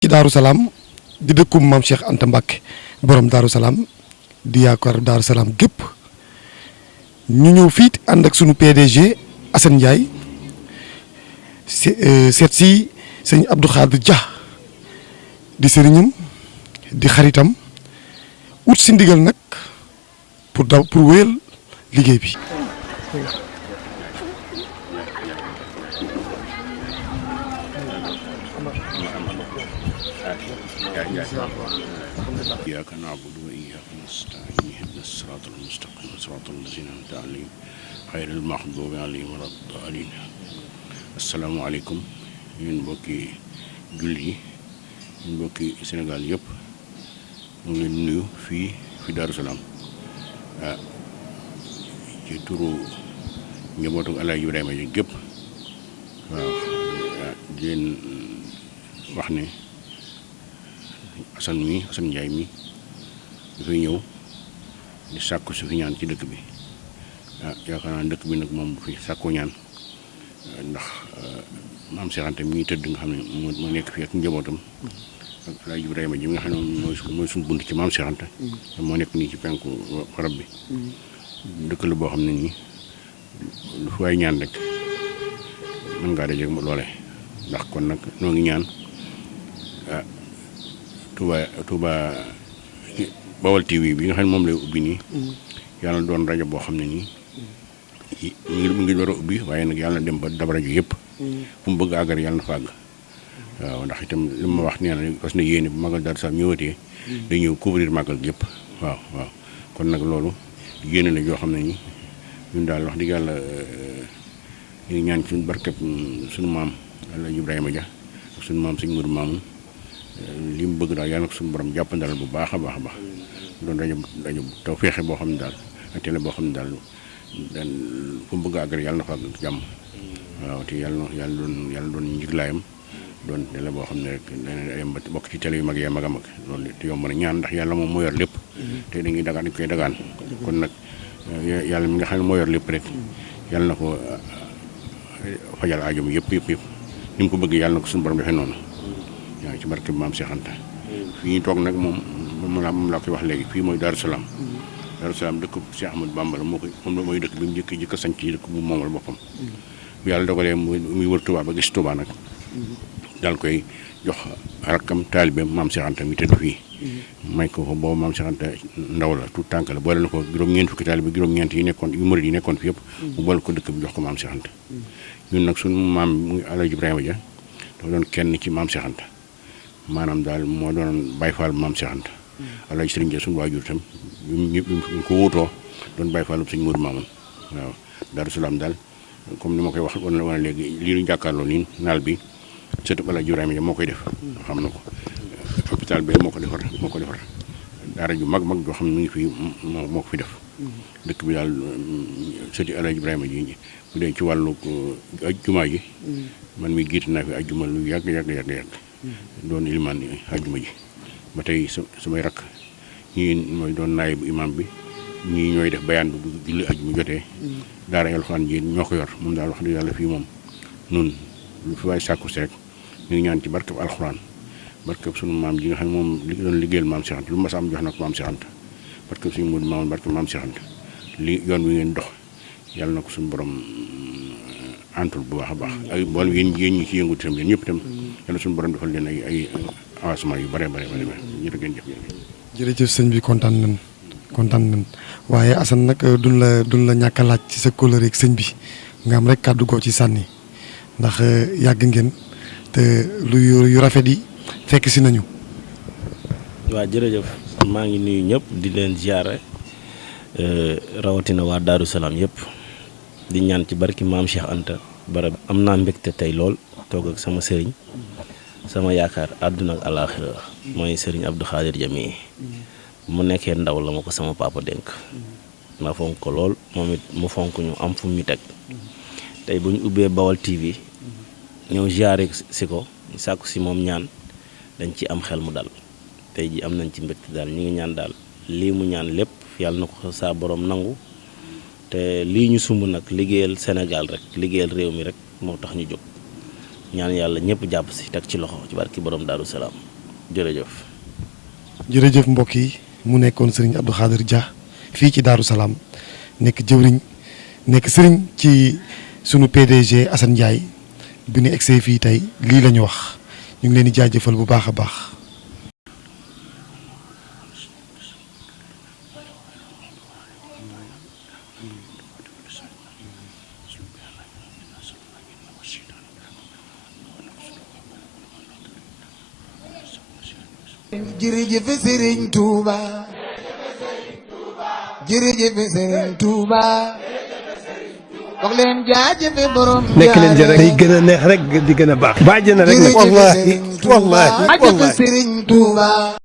ci Darou Salam di dëkkum maam Cheikh Anta Mbacke borom Darou Salam di yaakaar Darou Salam gépp ñu ñëw fii ànd ak sunu PDG Assane Ndiaye seet si sëñ Abdou Khadre Dia di sëriñam di xaritam ut si ndigal nag pour wéyal liggéey bi. إياك نعبد وإياك نستعين اهدنا الصراط المستقيم صراط الذين أنعمت عليهم غير المغضوب عليهم ولا الضالين. Assalaamu aleykum yéen mbokki jullit yi yéen mbokki Sénégal yëpp ñu ngi leen di nuyu fii Darou Salam ci turu njabootu Alaaji Ibrahima ji gépp waaw di leen wax ne Assane Ndiaye mi dafay ñëw di sàkku si fi ñaan ci dëkk bi yaakaar naa dëkk bi nag moom bu fi sàkkoo ñaan ndax maam Cheikh Anta mi tëdd nga xam ne moo nekk fii ak njabootam ak Alaaji Ibrahima ji nga xam ne mooy suñu bunt ci maam Cheikh Anta moo nekk nii ci penku barab bi dëkk la boo xam ne nii lu fi waay ñaan rek mën ngaa dajeeg loole ndax kon nag noo ngi ñaan Touba Baol TV bi nga xam ne moom lay ubbi nii yàlla doon rajo boo xam ne nii mu ngi door a ubbi waaye nag yàlla na dem ba dab rajo yëpp fu mu bëgg àggar yàlla na fa àgg waaw ndax itam li ma wax nee na parce que yéene bu magal Darou Salam ñëwatee day ñëw couvrir magal gi yëpp waaw kon nag loolu yéene la joo xam ne ni ñun daal wax dëgg yàlla ñu ngi ñaan suñu barkeb suñu maam Alaaji Ibrahima Dia ak suñu maam sëñ Mourou Mamoun li mu bëgg daal yàlla na ko suñu borom jàppandal bu baax a baax a baax doon rajo taw feexe boo xam ne daal ak télé boo xam ne daal fu mu bëgg a àggal yàlla na fa ak jàmm waaw te yàlla doon njiglaayam doon télé boo xam ne rek dana bokk ci télé yu mag yee mag a mag loolu te yomb na ñaan ndax yàlla moom moo yor lépp te dañ koy dagaan kon nag yàlla mi nga xam ne moo yor lépp rek yàlla na ko fajal aajom yëpp ni mu ko bëgg yàlla na ko suñu borom defee noonu waaw ci barke maam Cheikh Anta fii ñu toog nag moom laa koy wax léegi fii mooy Darou Salam Darou Salam dëkk Cheikh Ahmadou Bamba la moom mooy dëkk bi mu jëkk a sanc ci dëkk bu moomal boppam bu yàlla dogalee muy wër Touba ba gis Touba nag daal koy jox rakkam taalibeem maam Cheikh Anta mi tëdd fii may ko boobu maam Cheikh Anta ndaw la tout tànk la boole na ko juróom-ñeent fukki taalibe juróom-ñeent yi nekkoon yu murid yi nekkoon fi yëpp mu boole ko dëkk bi jox ko maam Cheikh Anta ñun nag suñu maam muy Alaaji Ibrahima Dia dafa doon kenn ci maam Cheikh Anta maanaam daal moo doon Baye Fall maam Cheikh Anta Alaaji Serigne Dia suñu waajur itam ñu ko wuutoo doon Baye Fall sëñ Mourou Mamoun waaw Darou Salam daal comme ni ma koy wax wana léegi lii ñu jàkkaarloo nii naal bi sëtub Alaaji Ibrahima Dia moo koy def xam na ko hôpital bi moo ko defar daara ju mag joo xam ne mu ngi fi moo ko fi def dëkk bi daal sëti Alaaji Ibrahima ji bu dee ci wàllu jumaa ji man mi giit naa fi ajjuma lu yàgg doon ilimaan ajjuma ji ba tey samay rakk ñii mooy doon naay bu imam bi ñii ñooy def bayaan bu julli ajjuma jotee daara alxuraan ji ñoo ko yor moom daal wax dëgg yàlla fii moom nun lu fi waay sàkku si rek ñu ngi ñaan ci barkeb alxuraan barkeb sunu maam ji nga xam ne moom li doon liggéeyal maam Cheikh Anta lu ma sa am jox na ko maam Cheikh Anta barkeb suñu Modou Mamoun barkeb maam Cheikh Anta li yoon wi ngeen dox yàlla na ko suñu borom antul bu baax a baax ak mboolem yéen ñi ci yëngu itam yéen ñëpp itam yàlla suñu borom defal leen ay avancement yu bare jërë ngeen jëf jërëjëf sëñ bi kontaan nañ waaye Assane nag duñ la ñàkk a laaj ci sa kóllëre ak sëñ bi nga am rek kàddu goo ci sànni ndax yàgg ngeen te yu rafet yi fekk si nañu. waaw jërëjëf maa ngi nuyu ñëpp di leen ziare rawatina waa Darou Salam yëpp di ñaan ci barki maam Cheikh Anta barab am naa mbégte tey lool toog ak sama sëriñ sama yaakaar àdduna ak alaaxira mooy Serigne Abdou Khadre Dia mi mu nekkee ndaw la ma ko sama papa dénk ma fonk ko lool moom it mu fonk ñu am fu mu teg tey bu ñu ubbee Baol TV ñëw ziare si ko sàkku si moom ñaan dañ ci am xel mu dal tey ji am nañ ci mbégte daal ñu ngi ñaan daal lii mu ñaan lépp yàlla na ko saa borom nangu te lii ñu sumb nag liggéeyal Sénégal rek liggéeyal réew mi rek moo tax ñu jóg ñaan yàlla ñëpp jàpp si teg ci loxo ci barki borom Darou Salam jërëjëf. jërëjëf mbokk yi mu nekkoon Serigne Abdou Khadre Dia fii ci Darou Salam nekk jëwriñ nekk Serigne ci sunu PDG Assane Ndiaye bi ñu egsee fii tey lii la ñu wax ñu ngi leen di jaajëfal bu baax a baax. jërëjëf Serigne Touba jërëjëf Serigne Touba wax leen jaajëf borom nekk leen jërë day gën a neex rek di gën a baax. bàjj na rek nag. wallaahi wallaahi Serigne Touba